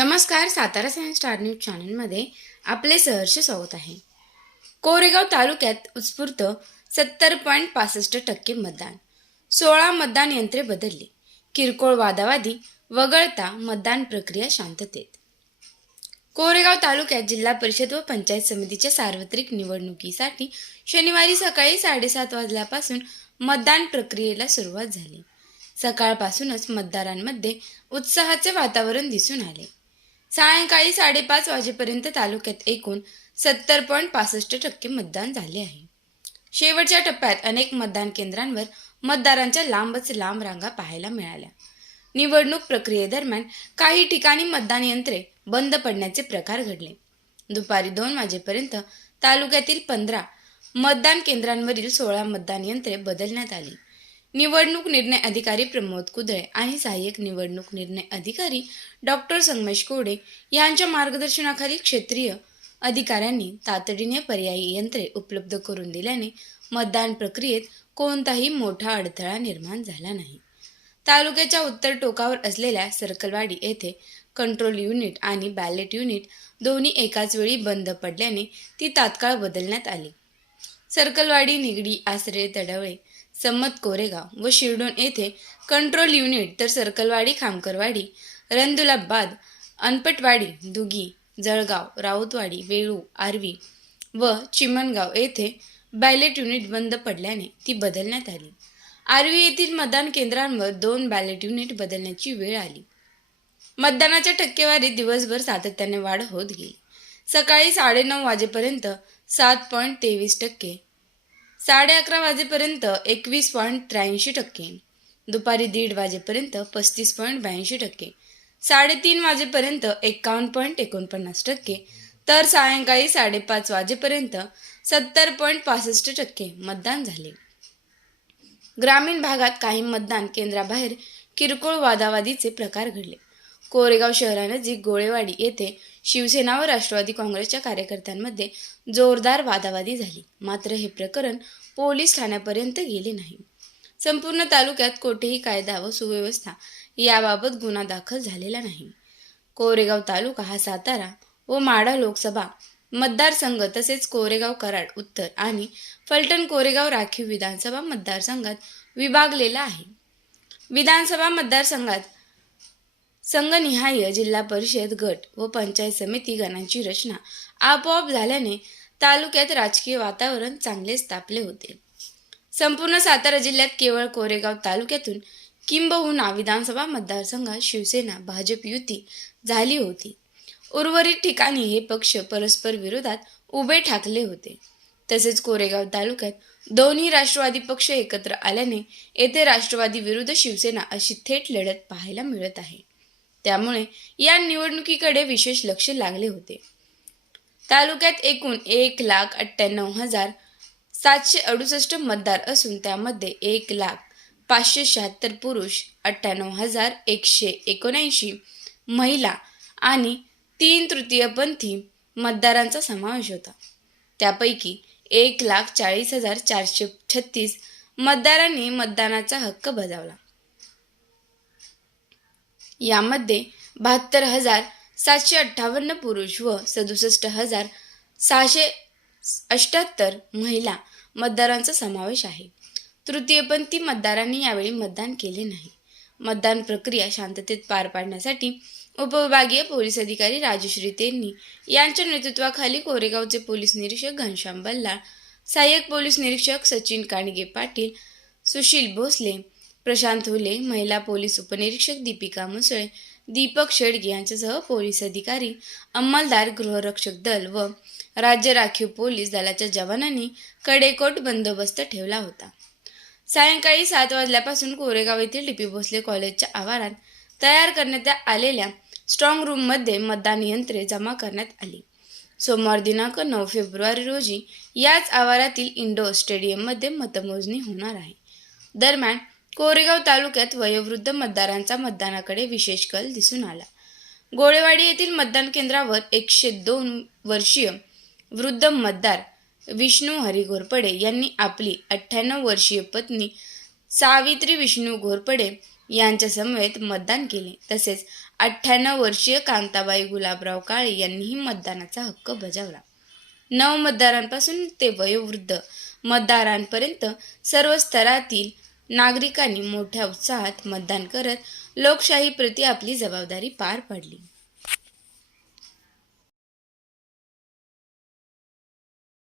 नमस्कार. Satara science star news चॅनलमध्ये आपले सहर्ष स्वागत आहे. कोरेगाव तालुक्यात उत्स्फूर्त 70.65% मतदान. 16 मतदान यंत्रे बदलली. किरकोळ वादावादी वगळता मतदान प्रक्रिया शांततेत. कोरेगाव तालुक्यात जिल्हा परिषद व पंचायत समितीच्या सार्वत्रिक निवडणुकीसाठी शनिवारी सकाळी 7:30 वाजल्यापासून मतदान प्रक्रियेला सुरुवात झाली. सकाळपासूनच मतदारांमध्ये उत्साहाचे वातावरण दिसून आले. सायंकाळी 5:30 वाजेपर्यंत तालुक्यात एकूण 70.65% मतदान झाले आहे. शेवटच्या टप्प्यात अनेक मतदान केंद्रांवर मतदारांच्या लांबच लांब रांगा पाहायला मिळाल्या. निवडणूक प्रक्रियेदरम्यान काही ठिकाणी मतदान यंत्रे बंद पडण्याचे प्रकार घडले. दुपारी 2 वाजेपर्यंत तालुक्यातील 15 मतदान केंद्रांवरील 16 मतदान यंत्रे बदलण्यात आली. निवडणूक निर्णय अधिकारी प्रमोद कुदळे आणि सहाय्यक निवडणूक निर्णय अधिकारी डॉक्टर संगमेश कोडे यांच्या मार्गदर्शनाखाली क्षेत्रीय अधिकाऱ्यांनी तातडीने पर्यायी यंत्रे उपलब्ध करून दिल्याने मतदान प्रक्रियेत कोणताही मोठा अडथळा निर्माण झाला नाही. तालुक्याच्या उत्तर टोकावर असलेल्या सर्कलवाडी येथे कंट्रोल युनिट आणि बॅलेट युनिट दोन्ही एकाच वेळी बंद पडल्याने ती तात्काळ बदलण्यात आली. सर्कलवाडी, निगडी, आसरे, तडवळे, सम्मत, कोरेगाव व शिरडोन येथे कंट्रोल युनिट तर सर्कलवाडी, खामकरवाडी, रंदुलाबाद, अनपटवाडी, दुगी, जळगाव, राऊतवाडी, वेळू, आर्वी व चिमणगाव येथे बॅलेट युनिट बंद पडल्याने ती बदलण्यात आली. आर्वी येथील मतदान केंद्रांवर 2 बॅलेट युनिट बदलण्याची वेळ आली. मतदानाच्या टक्केवारीत दिवसभर सातत्याने वाढ होत गेली. सकाळी 9:30 वाजेपर्यंत 7.23%, 11:30 वाजेपर्यंत 21.83%, दुपारी 1:30 वाजेपर्यंत 35.82%, 3:30 वाजेपर्यंत 51.49%, तर सायंकाळी 5:30 वाजेपर्यंत 70.65% मतदान झाले. ग्रामीण भागात काही मतदान केंद्राबाहेर किरकोळ वादावादीचे प्रकार घडले. कोरेगाव शहरानजीक गोळेवाडी येथे शिवसेना व राष्ट्रवादी काँग्रेसच्या कार्यकर्त्यांमध्ये जोरदार वादावादी झाली. मात्र हे प्रकरण पोलीस ठाण्यापर्यंत गेले नाही. संपूर्ण तालुक्यात कोठेही कायदा व सुव्यवस्था याबाबत गुन्हा दाखल झालेला नाही. कोरेगाव तालुका हा सातारा व माढा लोकसभा मतदारसंघ तसेच कोरेगाव कराड उत्तर आणि फलटण कोरेगाव राखीव विधानसभा मतदारसंघात विभागलेला आहे. विधानसभा मतदारसंघात संघनिहाय जिल्हा परिषद गट व पंचायत समिती गणांची रचना आपोआप झाल्याने तालुक्यात राजकीय वातावरण चांगलेच तापले होते. संपूर्ण सातारा जिल्ह्यात केवळ कोरेगाव तालुक्यातून किंबहुना विधानसभा मतदारसंघात शिवसेना भाजप युती झाली होती. उर्वरित ठिकाणी हे पक्ष परस्पर विरोधात उभे ठाकले होते. तसेच कोरेगाव तालुक्यात दोन्ही राष्ट्रवादी पक्ष एकत्र आल्याने येथे राष्ट्रवादी विरुद्ध शिवसेना अशी थेट लढत पाहायला मिळत आहे. त्यामुळे या निवडणुकीकडे विशेष लक्ष लागले होते. तालुक्यात एकूण 1,98,768 मतदार असून त्यामध्ये 1,05,76 पुरुष, 98,179 महिला आणि 3/3 मतदारांचा समावेश होता. त्यापैकी 1,40,436 मतदारांनी मतदानाचा हक्क बजावला. यामध्ये 72,758 पुरुष व 67,678 महिला मतदारांचा समावेश आहे. तृतीयपंथी मतदारांनी यावेळी मतदान केले नाही. मतदान प्रक्रिया शांततेत पार पाडण्यासाठी उपविभागीय पोलीस अधिकारी राजश्री तेरणी यांच्या नेतृत्वाखाली कोरेगावचे पोलीस निरीक्षक घनश्याम बल्लाळ, सहाय्यक पोलीस निरीक्षक सचिन काणगे पाटील, सुशील भोसले, प्रशांत हुले, महिला पोलीस उपनिरीक्षक दीपिका मुसळे, दीपक शेडगे यांच्यासह पोलीस अधिकारी, अंमलदार, गृहरक्षक दल व राज्य राखीव पोलीस दलाच्या जवानांनी कडेकोट बंदोबस्त ठेवला होता. सायंकाळी 7 वाजल्यापासून कोरेगाव येथील डी.पी. भोसले कॉलेजच्या आवारात तयार करण्यात आलेल्या स्ट्रॉंग रूममध्ये मतदान यंत्रे जमा करण्यात आली. सोमवार दिनांक 9 फेब्रुवारी रोजी याच आवारातील इंडोर स्टेडियममध्ये मतमोजणी होणार आहे. दरम्यान कोरेगाव तालुक्यात वयोवृद्ध मतदारांचा मतदानाकडे विशेष कल दिसून आला. गोळेवाडी येथील मतदान केंद्रावर 102 वर्षीय वृद्ध मतदार विष्णू हरी घोरपडे यांनी आपली 98 वर्षीय पत्नी सावित्री विष्णू घोरपडे यांच्या समवेत मतदान केले. तसेच 98 वर्षीय कांताबाई गुलाबराव काळे यांनीही मतदानाचा हक्क बजावला. नवमतदारांपासून ते वयोवृद्ध मतदारांपर्यंत सर्व स्तरातील नागरिकांनी मोठ्या उत्साहात मतदान करत लोकशाहीप्रती आपली जबाबदारी पार पाडली.